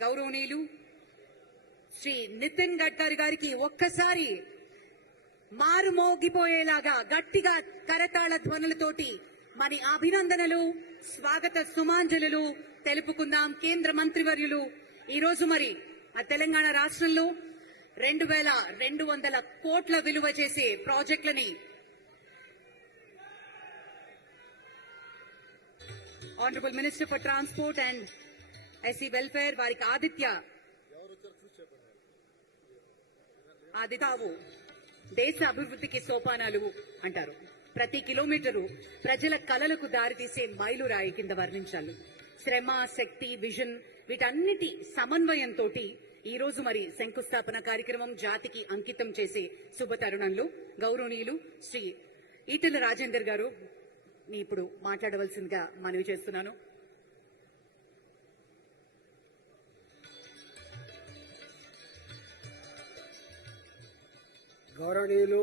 గౌరవనీయులు శ్రీ నితిన్ గడ్కరీ గారికి ఒక్కసారి మారుమోగిపోయేలాగా గట్టిగా కరతాళ ధ్వనులతోటి మరి అభినందనలు స్వాగత సుమాంజలు తెలుపుకుందాం కేంద్ర మంత్రివర్యులు. ఈరోజు మరి ఆ తెలంగాణ రాష్ట్రంలో రెండు వేల రెండు వందల కోట్ల విలువ చేసే ప్రాజెక్టులని honourable minister for transport and SC welfare వారికి ఆదిత్య ఆదితావు దేశ అభివృద్ధికి సోపానాలు అంటారు ప్రతి కిలోమీటరు ప్రజల కలలకు దారితీసే మైలురాయి కింద వర్ణించాలి శ్రమ శక్తి విజన్ వీటన్నిటి సమన్వయంతో ఈ రోజు మరి శంకుస్థాపన కార్యక్రమం జాతికి అంకితం చేసే శుభతరుణంలో గౌరవనీయులు శ్రీ ఈటెల రాజేందర్ గారు ఇప్పుడు మాట్లాడవలసిందిగా మనవి చేస్తున్నాను. గౌరవనీయులు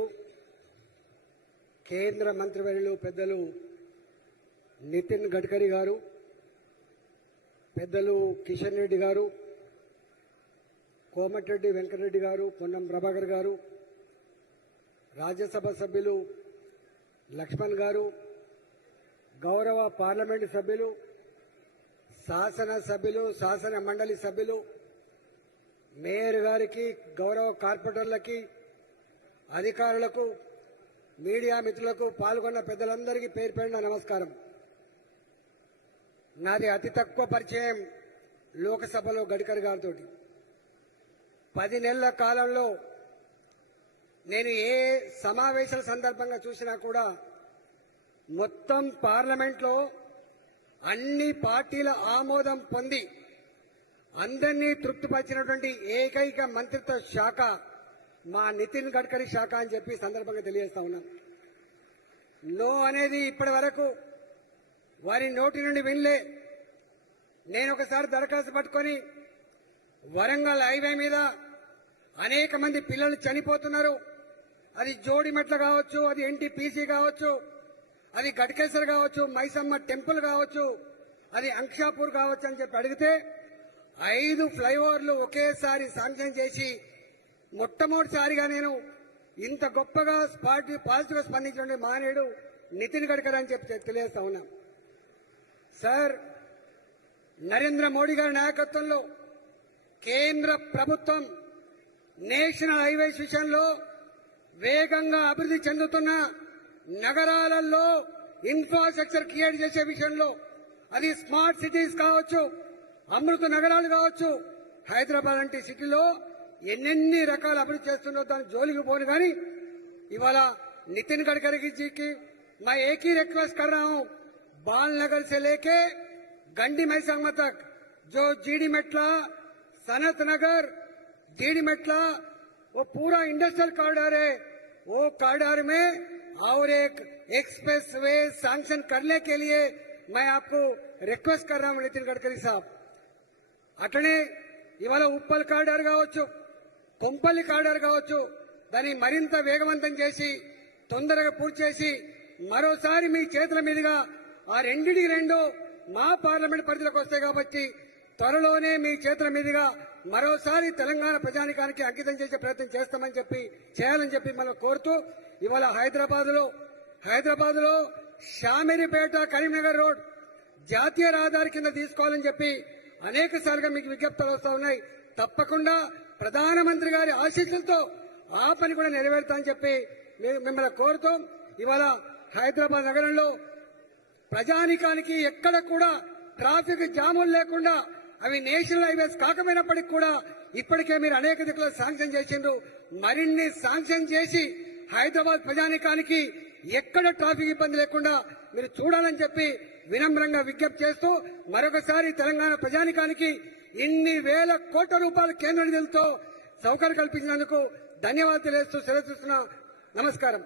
కేంద్ర మంత్రివర్యులు పెద్దలు నితిన్ గడ్కరీ గారు పెద్దలు కిషన్ రెడ్డి గారు కోమటిరెడ్డి వెంకటరెడ్డి గారు పొన్నం ప్రభాకర్ గారు రాజ్యసభ సభ్యులు లక్ష్మణ్ గారు గౌరవ పార్లమెంటు సభ్యులు శాసన సభ్యులు శాసన మండలి సభ్యులు మేయర్ గారికి గౌరవ కార్పొరేటర్లకి అధికారులకు మీడియా మిత్రులకు పాల్గొన్న పెద్దలందరికీ పేరు పేరున నమస్కారం. నాది అతి తక్కువ పరిచయం లోకసభలో గడ్కర్ గారితో పది నెలల కాలంలో నేను ఏ సమావేశాల సందర్భంగా చూసినా కూడా మొత్తం పార్లమెంట్లో అన్ని పార్టీల ఆమోదం పొంది అందరినీ తృప్తిపరిచినటువంటి ఏకైక మంత్రిత్వ శాఖ మా నితిన్ గడ్కరీ శాఖ అని చెప్పి సందర్భంగా తెలియజేస్తా ఉన్నాను. నో అనేది ఇప్పటి వరకు వారి నోటి నుండి వినలే. నేను ఒకసారి దరఖాస్తు పట్టుకొని వరంగల్ హైవే మీద అనేక మంది పిల్లలు చనిపోతున్నారు. అది జోడిమెట్ల కావచ్చు అది ఎన్టీపీసీ కావచ్చు అది గడ్కేశ్వర్ కావచ్చు మైసమ్మ టెంపుల్ కావచ్చు అది అంక్షాపూర్ కావచ్చు అని చెప్పి అడిగితే ఐదు ఫ్లైఓవర్లు ఒకేసారి శాంక్షన్ చేసి మొట్టమొదటిసారిగా నేను ఇంత గొప్పగా పార్టీ పాజిటివ్ స్పందించిన మానేడు నితిన్ గడ్కర్ అని చెప్పి తెలియజేస్తా ఉన్నాం. సార్ నరేంద్ర మోడీ గారి నాయకత్వంలో కేంద్ర ప్రభుత్వం నేషనల్ హైవేస్ విషయంలో వేగంగా అభివృద్ధి చెందుతున్న నగరాలలో ఇన్ఫ్రాస్ట్రక్చర్ క్రియేట్ చేసే విషయంలో అది స్మార్ట్ సిటీస్ కావచ్చు అమృత నగరాలు కావచ్చు హైదరాబాద్ లాంటి సిటీలో ఎన్నెన్ని రకాల అభివృద్ధి చేస్తుందో దాని జోలికి పోను కానీ ఇవాళ నితిన్ गडकरी जी की मैं एक ही रिक्वेस्ट कर रहा हूं बाल नगर से लेके गंडी मैसांग तक जो जीडी मेटला सनत नगर जीडी मेटला वो पूरा इंडस्ट्रियल कॉरिडोर है वो कॉरिडोर में और एक एक्सप्रेस वे सैंक्शन करने के लिए मैं आपको रिक्वेस्ट कर रहा हूं नितिन गडकरी साहब అట్లనే ఇవాళ ఉప్పల్ కారిడార్ కావచ్చు కొంపల్లి కారిడార్ కావచ్చు. దాన్ని మరింత వేగవంతం చేసి తొందరగా పూర్తి చేసి మరోసారి మీ చేతుల మీదుగా ఆ రెండింటికి రెండు మా పార్లమెంట్ పరిధిలోకి వస్తాయి కాబట్టి త్వరలోనే మీ చేతుల మీదుగా మరోసారి తెలంగాణ ప్రజానికానికి అంకితం చేసే ప్రయత్నం చేస్తామని చెప్పి చేయాలని చెప్పి మనం కోరుతూ ఇవాళ హైదరాబాద్లో హైదరాబాద్లో షామిరిపేట కరీంనగర్ రోడ్ జాతీయ రహదారి కింద తీసుకోవాలని చెప్పి అనేక సార్లుగా మీకు విజ్ఞప్తులు వస్తా ఉన్నాయి. తప్పకుండా ప్రధానమంత్రి గారి ఆశీస్సులతో ఆ పని కూడా నెరవేరుతామని చెప్పి మిమ్మల్ని కోరుతూ. ఇవాళ హైదరాబాద్ నగరంలో ప్రజానికానికి ఎక్కడ కూడా ట్రాఫిక్ జాములు లేకుండా అవి నేషనల్ హైవేస్ కాకపోయినప్పటికీ కూడా ఇప్పటికే మీరు అనేక దిక్కులో శాంక్షన్ చేసిండ్రు. మరిన్ని శాంక్షన్ చేసి హైదరాబాద్ ప్రజానికానికి ఎక్కడ ట్రాఫిక్ ఇబ్బంది లేకుండా మీరు చూడాలని చెప్పి వినమ్రంగా విజ్ఞప్తి చేస్తూ మరొకసారి తెలంగాణ ప్రజానికానికి ఇన్ని వేల కోట్ల రూపాయల కేంద్ర నిధులతో సౌకర్యం కల్పించినందుకు ధన్యవాదాలు తెలియజేస్తూ సెలవు నమస్కారం.